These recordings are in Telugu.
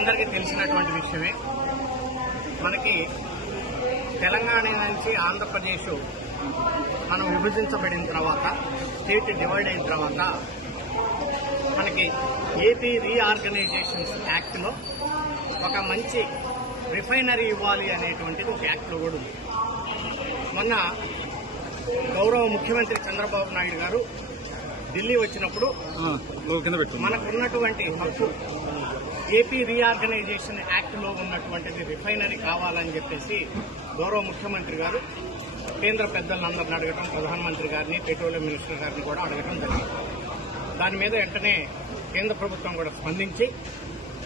అందరికీ తెలిసినటువంటి విషయమే. మనకి తెలంగాణ నుంచి ఆంధ్రప్రదేశ్ మనం విభజించబడిన తర్వాత, స్టేట్ డివైడ్ అయిన తర్వాత మనకి ఏపీ రీఆర్గనైజేషన్స్ యాక్ట్లో ఒక మంచి రిఫైనరీ ఇవ్వాలి అనేటువంటిది ఒక యాక్ట్లో కూడా ఉంది. మొన్న గౌరవ ముఖ్యమంత్రి చంద్రబాబు నాయుడు గారు ఢిల్లీ వచ్చినప్పుడు మనకున్నటువంటి హక్కు ఏపీ రీఆర్గనైజేషన్ యాక్ట్లో ఉన్నటువంటిది రిఫైనరీ కావాలని చెప్పేసి గౌరవ ముఖ్యమంత్రి గారు కేంద్ర పెద్దలందరిని అడగటం, ప్రధానమంత్రి గారిని, పెట్రోలియం మినిస్టర్ గారిని కూడా అడగటం జరిగింది. దాని మీద వెంటనే కేంద్ర ప్రభుత్వం కూడా స్పందించి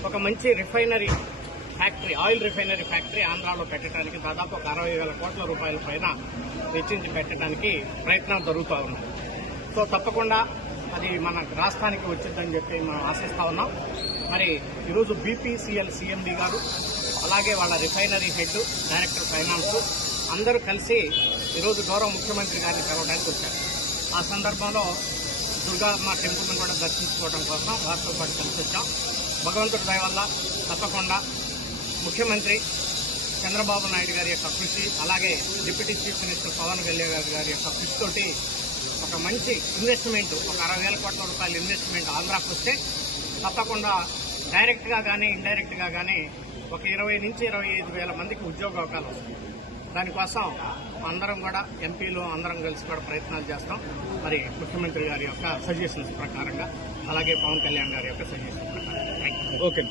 ఒక మంచి refinery factory, oil refinery factory ఆంధ్రాలో పెట్టడానికి దాదాపు ఒక 60,000 కోట్ల రూపాయల పైన వెచ్చించి పెట్టడానికి ప్రయత్నాలు జరుగుతూ ఉన్నాయి. సో తప్పకుండా అది మన రాష్ట్రానికి వచ్చిందని చెప్పి మనం ఆశిస్తా ఉన్నాం. మరి ఈరోజు బీపీసీఎల్ సీఎండీ గారు, అలాగే వాళ్ళ రిఫైనరీ హెడ్, డైరెక్టర్ ఫైనాన్స్ అందరూ కలిసి ఈరోజు గౌరవ ముఖ్యమంత్రి గారిని కలవడానికి వచ్చారు. ఆ సందర్భంలో దుర్గామ్మ టెంపుల్ను కూడా దర్శించుకోవడం కోసం వారితో పాటు కలిసి వచ్చాం. భగవంతుడి దయ వల్ల తప్పకుండా ముఖ్యమంత్రి చంద్రబాబు నాయుడు గారి యొక్క కృషి, అలాగే deputy chief minister Pawan Kalyan గారి యొక్క కృషితోటి ఒక మంచి ఇన్వెస్ట్మెంట్, ఒక 60,000 కోట్ల రూపాయల ఇన్వెస్ట్మెంట్ ఆంధ్రాకు వస్తే తప్పకుండా డైరెక్ట్గా కానీ ఇండైరెక్ట్గా కానీ ఒక 20 నుంచి 25,000 మందికి ఉద్యోగ అవకాశాలు వస్తాయి. దానికోసం అందరం కూడా ఎంపీలు అందరం కలిసి కూడా ప్రయత్నాలు చేస్తాం. మరి ముఖ్యమంత్రి గారి యొక్క సజెషన్స్ ప్రకారంగా, అలాగే పవన్ కళ్యాణ్ గారి యొక్క సజెషన్స్ ప్రకారంగా. ఓకే.